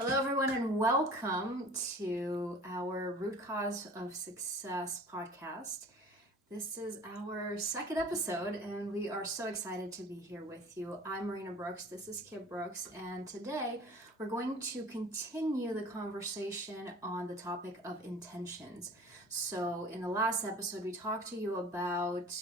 Hello, everyone, and welcome to our Root Cause of Success podcast. This is our second episode, and we are so excited to be here with you. I'm Marina Brooks, this is Kip Brooks, and today we're going to continue the conversation on the topic of intentions. So, in the last episode, we talked to you about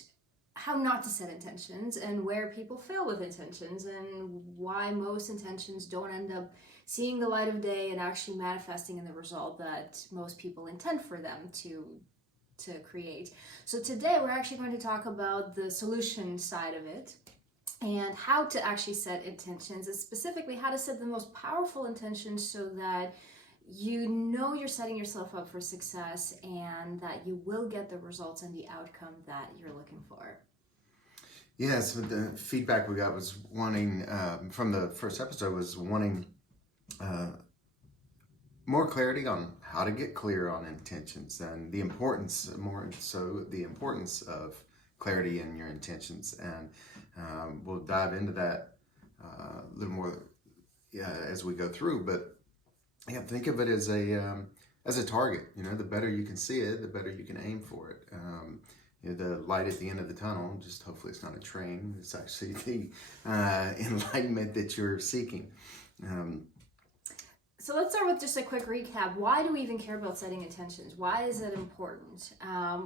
how not to set intentions and where people fail with intentions and why most intentions don't end up seeing the light of day and actually manifesting in the result that most people intend for them to create. So today we're actually going to talk about the solution side of it and how to actually set intentions, and specifically how to set the most powerful intentions so that you know you're setting yourself up for success and that you will get the results and the outcome that you're looking for. Yes, the feedback we got was wanting, from the first episode, was wanting more clarity on how to get clear on intentions and the importance, more so the importance of clarity in your intentions. And we'll dive into that a little more as we go through. But yeah, think of it as a target. You know, the better you can see it, the better you can aim for it. The light at the end of the tunnel, just hopefully it's not a train, it's actually the enlightenment that you're seeking. So let's start with just a quick recap. Why do we even care about setting intentions? Why is it important?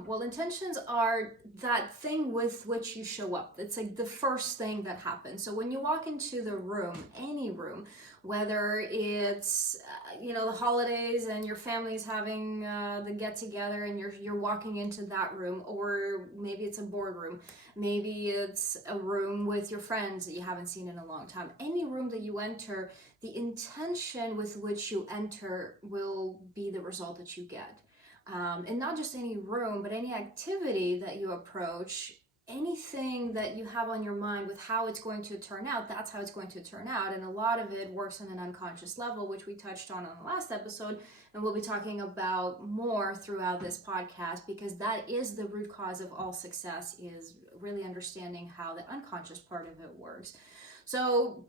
Well, intentions are that thing with which you show up. It's like the first thing that happens. So when you walk into the room, any room, whether it's the holidays and your family's having the get together and you're walking into that room, or maybe it's a boardroom, maybe it's a room with your friends that you haven't seen in a long time. Any room that you enter, the intention with which you enter will be the result that you get. And not just any room, but any activity that you approach, anything that you have on your mind with how it's going to turn out, that's how it's going to turn out. And a lot of it works on an unconscious level, which we touched on the last episode, and we'll be talking about more throughout this podcast, because that is the root cause of all success, is really understanding how the unconscious part of it works. So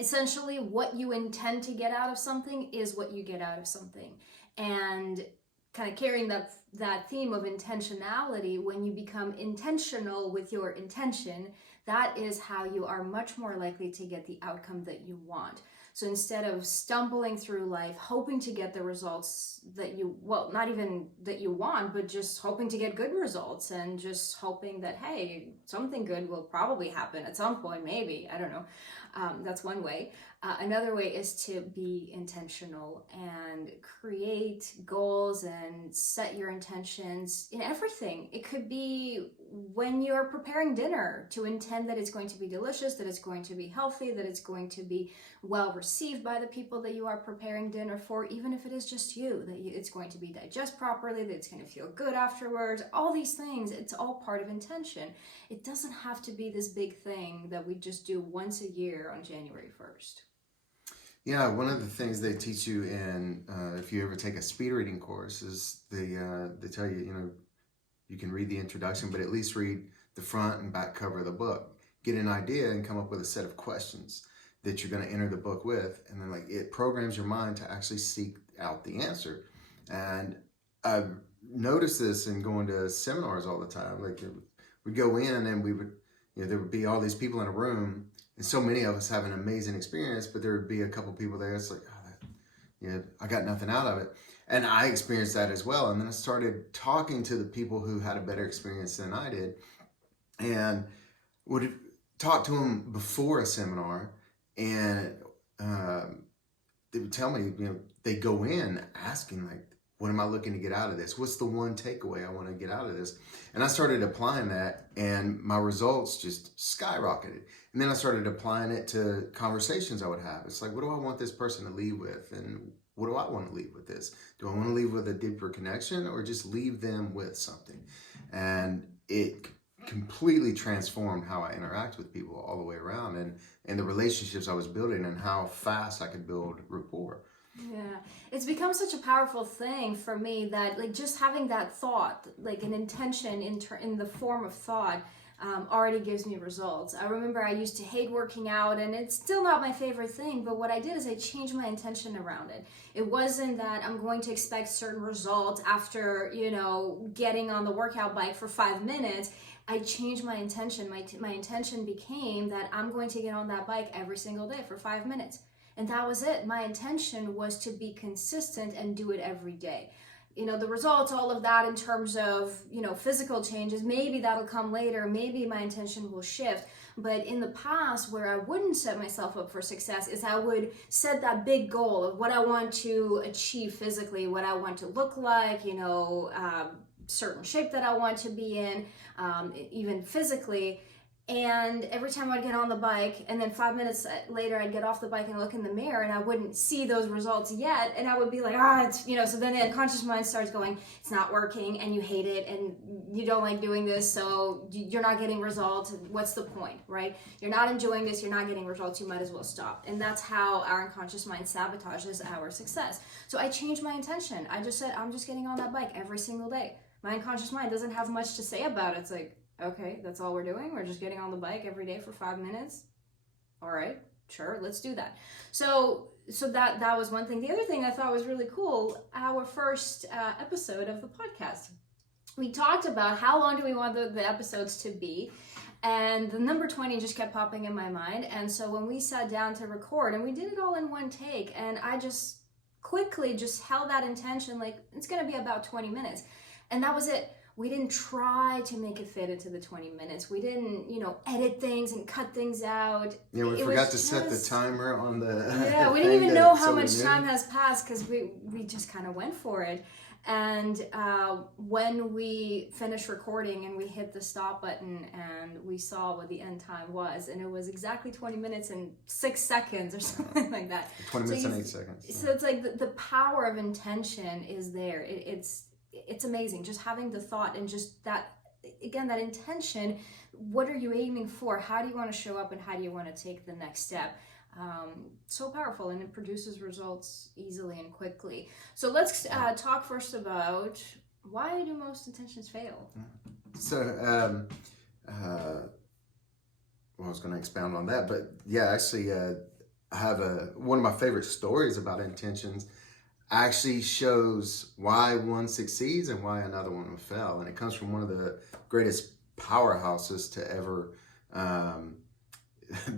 essentially, what you intend to get out of something is what you get out of something. And kind of carrying that theme of intentionality, when you become intentional with your intention, that is how you are much more likely to get the outcome that you want. So instead of stumbling through life hoping to get the results that not even that you want, but just hoping to get good results and just hoping that, hey, something good will probably happen at some point, maybe, I don't know. That's one way. Another way is to be intentional and create goals and set your intentions in everything. It could be when you're preparing dinner, to intend that it's going to be delicious, that it's going to be healthy, that it's going to be well received by the people that you are preparing dinner for, even if it is just you, that it's going to be digest properly, that it's going to feel good afterwards. All these things, it's all part of intention. It doesn't have to be this big thing that we just do once a year on January 1st. Yeah, one of the things they teach you in, if you ever take a speed reading course, is they tell you, you can read the introduction, but at least read the front and back cover of the book. Get an idea and come up with a set of questions that you're going to enter the book with, and then it programs your mind to actually seek out the answer. And I've noticed this in going to seminars all the time. We'd go in and we would, there would be all these people in a room, and so many of us have an amazing experience, but there would be a couple people there. It's like, I got nothing out of it. And I experienced that as well. And then I started talking to the people who had a better experience than I did, and would talk to them before a seminar, and they would tell me, they go in asking, what am I looking to get out of this? What's the one takeaway I want to get out of this? And I started applying that, and my results just skyrocketed. And then I started applying it to conversations I would have. It's like, what do I want this person to leave with? And what do I want to leave with this? Do I want to leave with a deeper connection, or just leave them with something? And it completely transformed how I interact with people all the way around, and the relationships I was building, and how fast I could build rapport. Yeah, it's become such a powerful thing for me that just having that thought, an intention in the form of thought, already gives me results. I remember I used to hate working out, and it's still not my favorite thing, but what I did is I changed my intention around it. It wasn't that I'm going to expect certain results after, getting on the workout bike for 5 minutes. I changed my intention. My intention became that I'm going to get on that bike every single day for 5 minutes. And that was it. My intention was to be consistent and do it every day. The results, all of that in terms of, physical changes, maybe that'll come later. Maybe my intention will shift. But in the past, where I wouldn't set myself up for success is I would set that big goal of what I want to achieve physically, what I want to look like, certain shape that I want to be in, even physically. And every time I'd get on the bike, and then 5 minutes later I'd get off the bike and look in the mirror, and I wouldn't see those results yet, and I would be like, so then the unconscious mind starts going, it's not working, and you hate it, and you don't like doing this, so you're not getting results. What's the point, right? You're not enjoying this, you're not getting results, you might as well stop. And that's how our unconscious mind sabotages our success. So I changed my intention. I just said, I'm just getting on that bike every single day. My unconscious mind doesn't have much to say about it. It's like, okay, that's all we're doing. We're just getting on the bike every day for 5 minutes. All right, sure, let's do that. So that was one thing. The other thing I thought was really cool, our first episode of the podcast. We talked about how long do we want the episodes to be, and the number 20 just kept popping in my mind. And so when we sat down to record, and we did it all in one take, and I just quickly just held that intention, like it's going to be about 20 minutes. And that was it. We didn't try to make it fit into the 20 minutes. We didn't, edit things and cut things out. Yeah, we forgot to set the timer on the... Yeah, we didn't even know how much time has passed because we just kind of went for it. And when we finished recording and we hit the stop button and we saw what the end time was, and it was exactly 20 minutes and 6 seconds or something like that. 20 minutes and 8 seconds. So it's like the power of intention is there. It's amazing, just having the thought and just that, again, that intention. What are you aiming for? How do you want to show up, and how do you want to take the next step? So powerful, and it produces results easily and quickly. So let's talk first about, why do most intentions fail? So, I was going to expound on that, but yeah, actually, I have one of my favorite stories about intentions actually shows why one succeeds and why another one will fail. And it comes from one of the greatest powerhouses to ever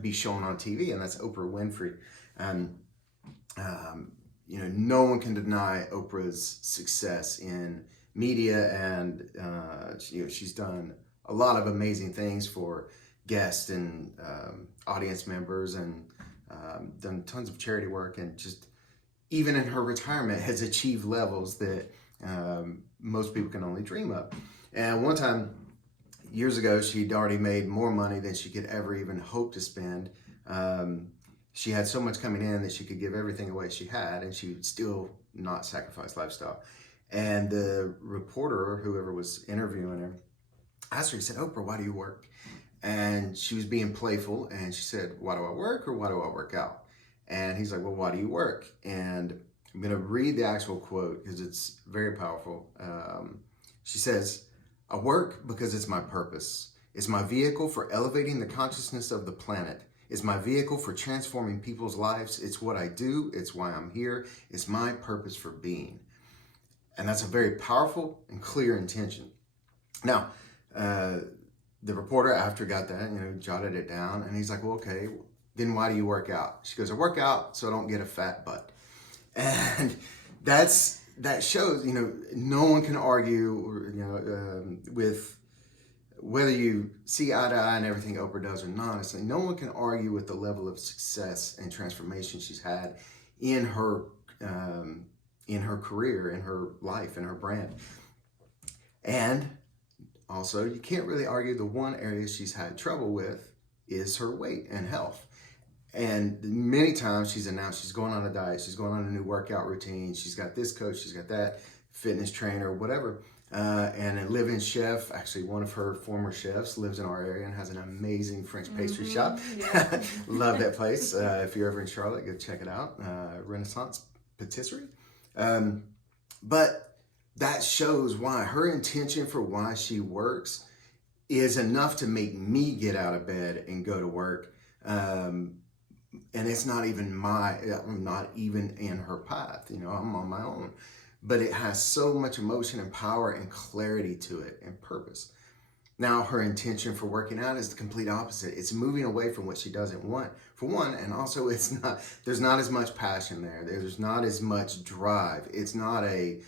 be shown on TV, and that's Oprah Winfrey. And, no one can deny Oprah's success in media, and, she's done a lot of amazing things for guests and audience members, and done tons of charity work, and just even in her retirement has achieved levels that most people can only dream of. And one time, years ago, she'd already made more money than she could ever even hope to spend. She had so much coming in that she could give everything away she had, and she would still not sacrifice lifestyle. And the reporter, or whoever was interviewing her, asked her, he said, Oprah, why do you work? And she was being playful, and she said, why do I work, or why do I work out? And he's like, well, why do you work? And I'm going to read the actual quote because it's very powerful. She says, I work because it's my purpose. It's my vehicle for elevating the consciousness of the planet. It's my vehicle for transforming people's lives. It's what I do. It's why I'm here. It's my purpose for being. And that's a very powerful and clear intention. Now, the reporter, after got that, jotted it down, and he's like, well, okay, then why do you work out? She goes, I work out so I don't get a fat butt. And that shows, no one can argue, with whether you see eye to eye and everything Oprah does or not. It's like no one can argue with the level of success and transformation she's had in her career, in her life, in her brand. And also, you can't really argue the one area she's had trouble with is her weight and health. And many times she's announced she's going on a diet, she's going on a new workout routine, she's got this coach, she's got that fitness trainer, whatever. And a live-in chef, actually one of her former chefs, lives in our area and has an amazing French pastry shop. Yeah. Love that place. If you're ever in Charlotte, go check it out. Renaissance Patisserie. But that shows why her intention for why she works is enough to make me get out of bed and go to work. And it's not even I'm not even in her path, I'm on my own. But it has so much emotion and power and clarity to it and purpose. Now, her intention for working out is the complete opposite. It's moving away from what she doesn't want, for one, and also there's not as much passion there. There's not as much drive. It's not a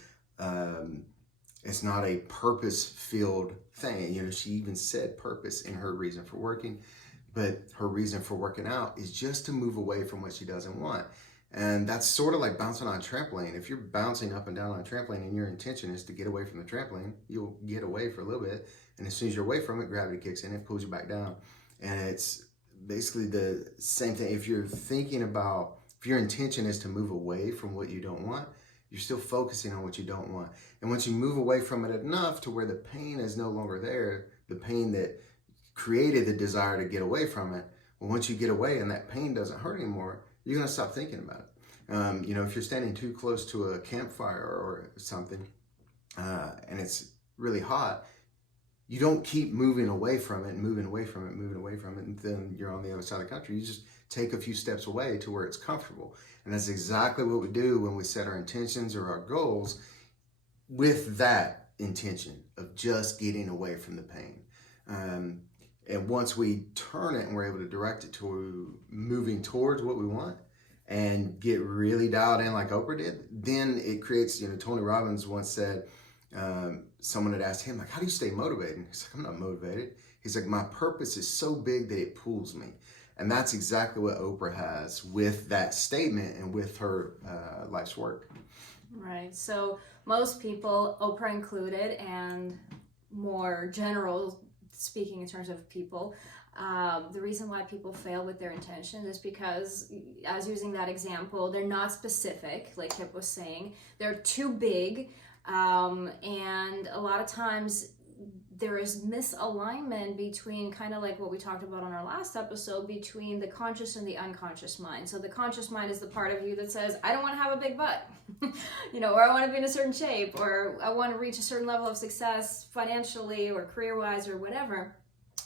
purpose-filled thing. She even said purpose in her reason for working, but her reason for working out is just to move away from what she doesn't want. And that's sort of like bouncing on a trampoline. If you're bouncing up and down on a trampoline and your intention is to get away from the trampoline, you'll get away for a little bit. And as soon as you're away from it, gravity kicks in and pulls you back down. And it's basically the same thing. If your intention is to move away from what you don't want, you're still focusing on what you don't want. And once you move away from it enough to where the pain is no longer there, the pain that created the desire to get away from it, well, once you get away and that pain doesn't hurt anymore, you're going to stop thinking about it. If you're standing too close to a campfire or something, and it's really hot, you don't keep moving away from it, and then you're on the other side of the country. You just take a few steps away to where it's comfortable. And that's exactly what we do when we set our intentions or our goals, with that intention of just getting away from the pain. And once we turn it and we're able to direct it to moving towards what we want and get really dialed in like Oprah did, then it creates, Tony Robbins once said, someone had asked him, like, how do you stay motivated? He's like, I'm not motivated. He's like, my purpose is so big that it pulls me. And that's exactly what Oprah has with that statement and with her life's work. Right. So most people, Oprah included, and more general speaking in terms of people, the reason why people fail with their intentions is because, as using that example, they're not specific, like Kip was saying. They're too big. And a lot of times there is misalignment between, kind of like what we talked about on our last episode, between the conscious and the unconscious mind. So the conscious mind is the part of you that says, I don't want to have a big butt, or I want to be in a certain shape, or I want to reach a certain level of success financially or career-wise or whatever.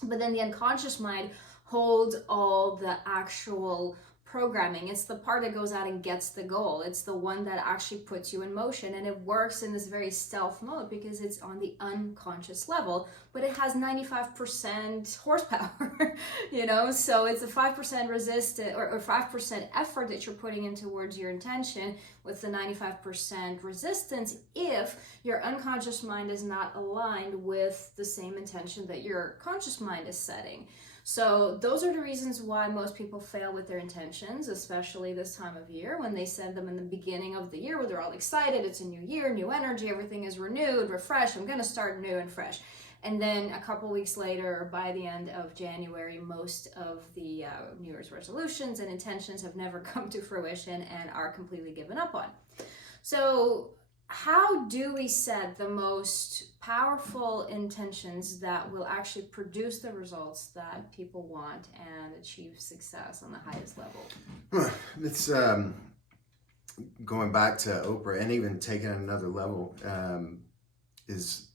But then the unconscious mind holds all the actual programming. It's the part that goes out and gets the goal. It's the one that actually puts you in motion, and it works in this very stealth mode because it's on the unconscious level, but it has 95% horsepower, so it's a 5% resistance or 5% effort that you're putting in towards your intention, with the 95% resistance if your unconscious mind is not aligned with the same intention that your conscious mind is setting. So those are the reasons why most people fail with their intentions, especially this time of year when they set them in the beginning of the year where they're all excited. It's a new year, new energy, everything is renewed, refreshed. I'm going to start new and fresh. And then a couple weeks later, or by the end of January, most of the New Year's resolutions and intentions have never come to fruition and are completely given up on. So how do we set the most powerful intentions that will actually produce the results that people want and achieve success on the highest level? It's going back to Oprah and even taking it another level, is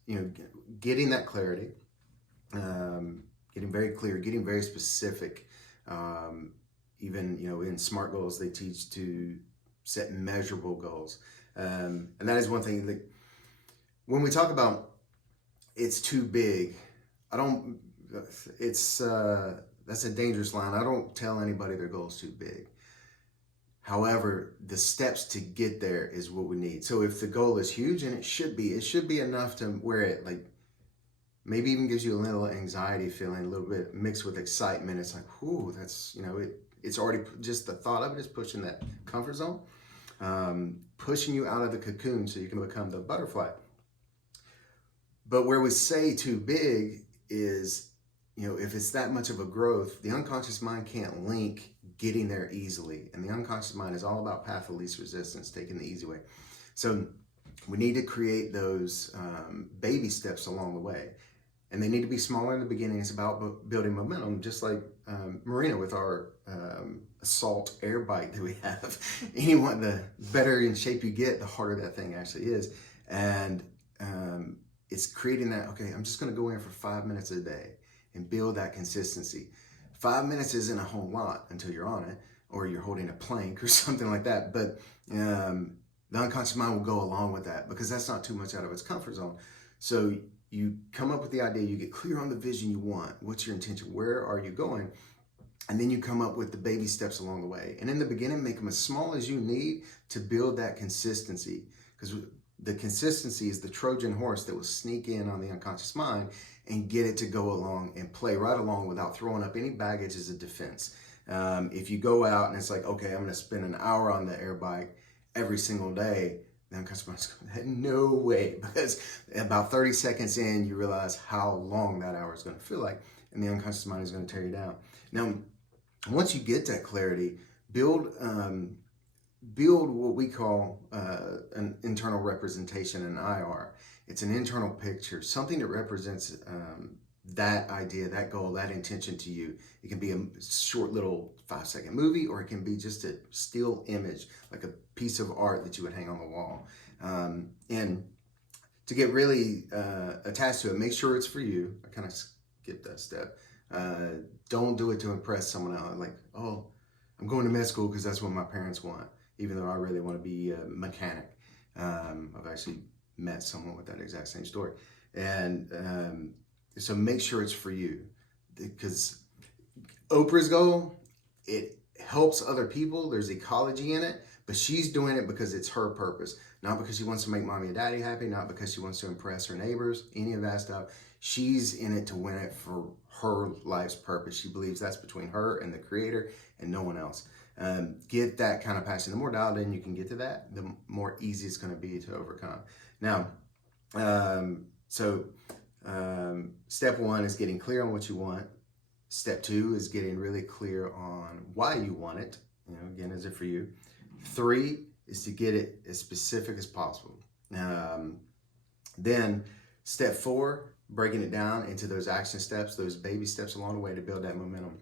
getting that clarity, getting very clear, getting very specific. Even in SMART goals, they teach to set measurable goals. And that is one thing that when we talk about it's too big, that's a dangerous line. I don't tell anybody their goal is too big. However, the steps to get there is what we need. So if the goal is huge, and it should be enough to where it maybe even gives you a little anxiety feeling, a little bit mixed with excitement. It's like, whoo, that's, it's already, just the thought of it is pushing that comfort zone. Pushing you out of the cocoon so you can become the butterfly. But where we say too big is, if it's that much of a growth, the unconscious mind can't link getting there easily. And the unconscious mind is all about path of least resistance, taking the easy way. So we need to create those baby steps along the way. And they need to be smaller in the beginning. It's about building momentum, just like Marina with our assault air bike that we have. The better in shape you get, the harder that thing actually is. And it's creating that, okay, I'm just going to go in for 5 minutes a day and build that consistency. 5 minutes isn't a whole lot until you're on it or you're holding a plank or something like that. But the unconscious mind will go along with that because that's not too much out of its comfort zone. So you come up with the idea, you get clear on the vision you want. What's your intention? Where are you going? And then you come up with the baby steps along the way. And in the beginning, make them as small as you need to build that consistency. Because the consistency is the Trojan horse that will sneak in on the unconscious mind and get it to go along and play right along without throwing up any baggage as a defense. If you go out and it's like, okay, I'm going to spend an hour on the air bike every single day, the unconscious mind is going, no way. Because about 30 seconds in, you realize how long that hour is going to feel like. And the unconscious mind is going to tear you down. Now, once you get that clarity, build what we call an internal representation, an IR. It's an internal picture, something that represents that idea, that goal, that intention to you. It can be a short little 5-second movie, or it can be just a still image, like a piece of art that you would hang on the wall. And to get really attached to it, make sure it's for you. I kind of skipped that step. Don't do it to impress someone else. Like, oh, I'm going to med school because that's what my parents want, even though I really want to be a mechanic. I've actually met someone with that exact same story. And so make sure it's for you, because Oprah's goal, it helps other people. There's ecology in it, but she's doing it because it's her purpose, not because she wants to make mommy and daddy happy, not because she wants to impress her neighbors, any of that stuff. She's in it to win it for her life's purpose. She believes that's between her and the creator and no one else. Get that kind of passion. The more dialed in you can get to that, the more easy it's going to be to overcome. Now, step one is getting clear on what you want. Step two is getting really clear on why you want it. Again, is it for you? 3 is to get it as specific as possible. Then step 4, breaking it down into those action steps, those baby steps along the way to build that momentum.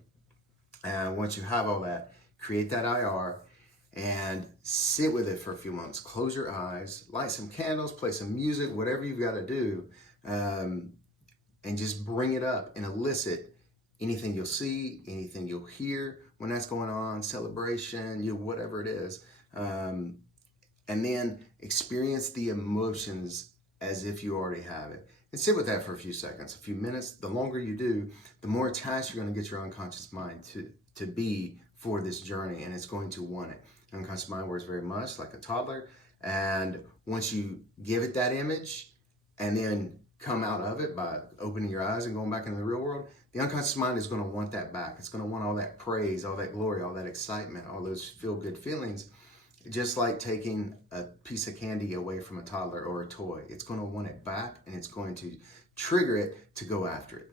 And once you have all that, create that IR and sit with it for a few months. Close your eyes, light some candles, play some music, whatever you've got to do, and just bring it up and elicit anything you'll see, anything you'll hear when that's going on, celebration, whatever it is. And then experience the emotions as if you already have it. And sit with that for a few seconds, a few minutes. The longer you do, the more attached you're going to get your unconscious mind to be for this journey, and it's going to want it. The unconscious mind works very much like a toddler, and once you give it that image and then come out of it by opening your eyes and going back into the real world, the unconscious mind is going to want that back. It's going to want all that praise, all that glory, all that excitement, all those feel-good feelings. Just like taking a piece of candy away from a toddler or a toy. It's going to want it back, and it's going to trigger it to go after it.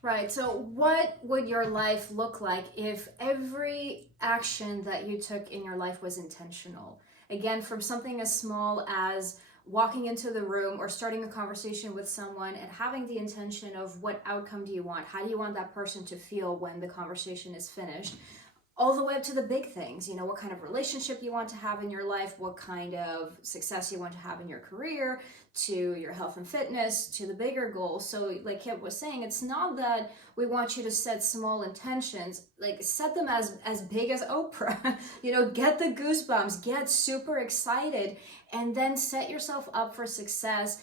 Right. So what would your life look like if every action that you took in your life was intentional? Again, from something as small as walking into the room or starting a conversation with someone and having the intention of what outcome do you want? How do you want that person to feel when the conversation is finished? All the way up to the big things, what kind of relationship you want to have in your life, what kind of success you want to have in your career, to your health and fitness, to the bigger goals. So like Kip was saying, it's not that we want you to set small intentions, like set them as big as Oprah, get the goosebumps, get super excited, and then set yourself up for success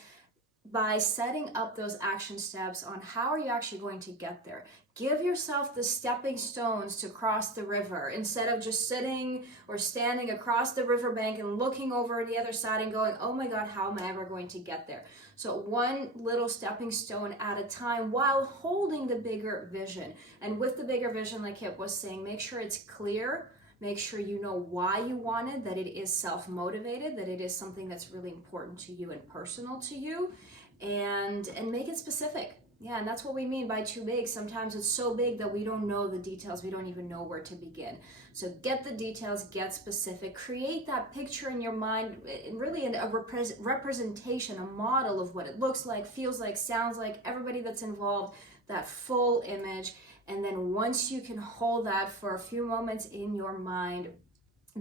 by setting up those action steps on how are you actually going to get there. Give yourself the stepping stones to cross the river instead of just sitting or standing across the riverbank and looking over the other side and going, oh my God, how am I ever going to get there? So one little stepping stone at a time while holding the bigger vision. And with the bigger vision, like Kip was saying, make sure it's clear. Make sure you know why you want it, that it is self-motivated, that it is something that's really important to you and personal to you, and make it specific. Yeah, and that's what we mean by too big. Sometimes it's so big that we don't know the details. We don't even know where to begin. So get the details, get specific, create that picture in your mind, really a representation, a model of what it looks like, feels like, sounds like, everybody that's involved, that full image. And then once you can hold that for a few moments in your mind,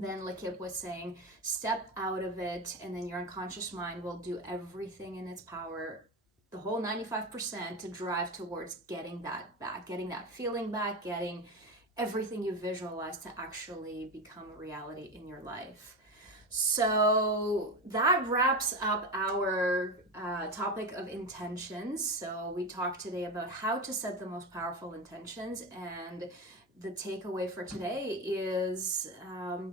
then like Kip was saying, step out of it, and then your unconscious mind will do everything in its power, the whole 95%, to drive towards getting that back, getting that feeling back, getting everything you visualize to actually become a reality in your life. So that wraps up our topic of intentions. So we talked today about how to set the most powerful intentions, and the takeaway for today is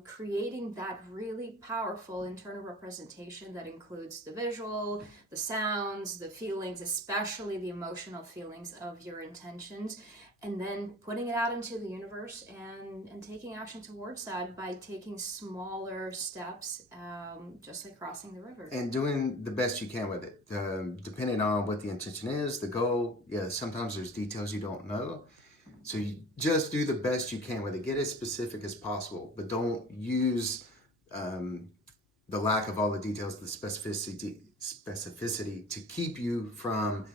creating that really powerful internal representation that includes the visual, the sounds, the feelings, especially the emotional feelings of your intentions, and then putting it out into the universe and taking action towards that by taking smaller steps, just like crossing the river. And doing the best you can with it, depending on what the intention is, the goal. Yeah, sometimes there's details you don't know. So you just do the best you can with it. Get as specific as possible, but don't use the lack of all the details, the specificity to keep you from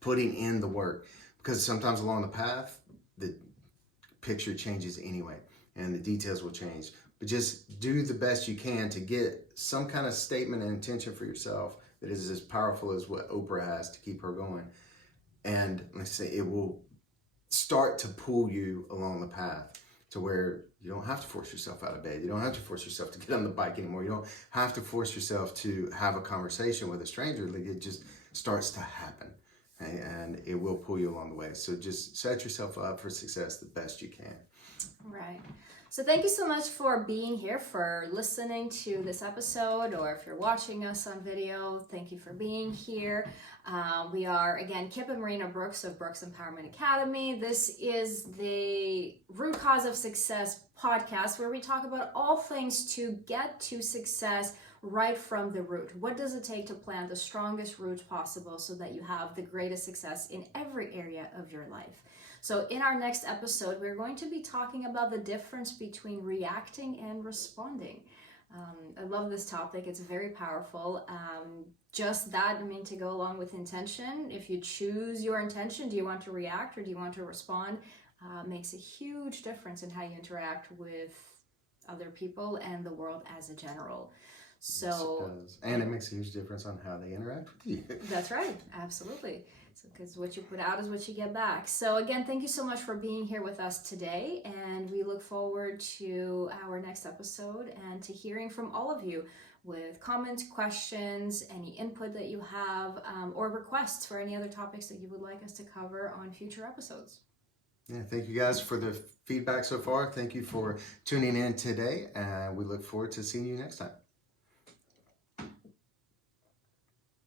putting in the work. Because sometimes along the path, the picture changes anyway, and the details will change. But just do the best you can to get some kind of statement and intention for yourself that is as powerful as what Oprah has to keep her going. And like I say, it will start to pull you along the path to where you don't have to force yourself out of bed. You don't have to force yourself to get on the bike anymore. You don't have to force yourself to have a conversation with a stranger. Like, it just starts to happen, and it will pull you along the way. So just set yourself up for success the best you can. Right. So thank you so much for being here, for listening to this episode, or if you're watching us on video, thank you for being here. We are, again, Kip and Marina Brooks of Brooks Empowerment Academy. This is the Root Cause of Success podcast, where we talk about all things to get to success right from the root. What does it take to plant the strongest roots possible so that you have the greatest success in every area of your life? So in our next episode, we're going to be talking about the difference between reacting and responding. I love this topic. It's very powerful. Just that, to go along with intention. If you choose your intention, do you want to react or do you want to respond? Makes a huge difference in how you interact with other people and the world as a general. So, yes, it does. And it makes a huge difference on how they interact with you. That's right. Absolutely. Because what you put out is what you get back. So again, thank you so much for being here with us today. And we look forward to our next episode and to hearing from all of you with comments, questions, any input that you have, or requests for any other topics that you would like us to cover on future episodes. Yeah, thank you guys for the feedback so far. Thank you for tuning in today. And we look forward to seeing you next time.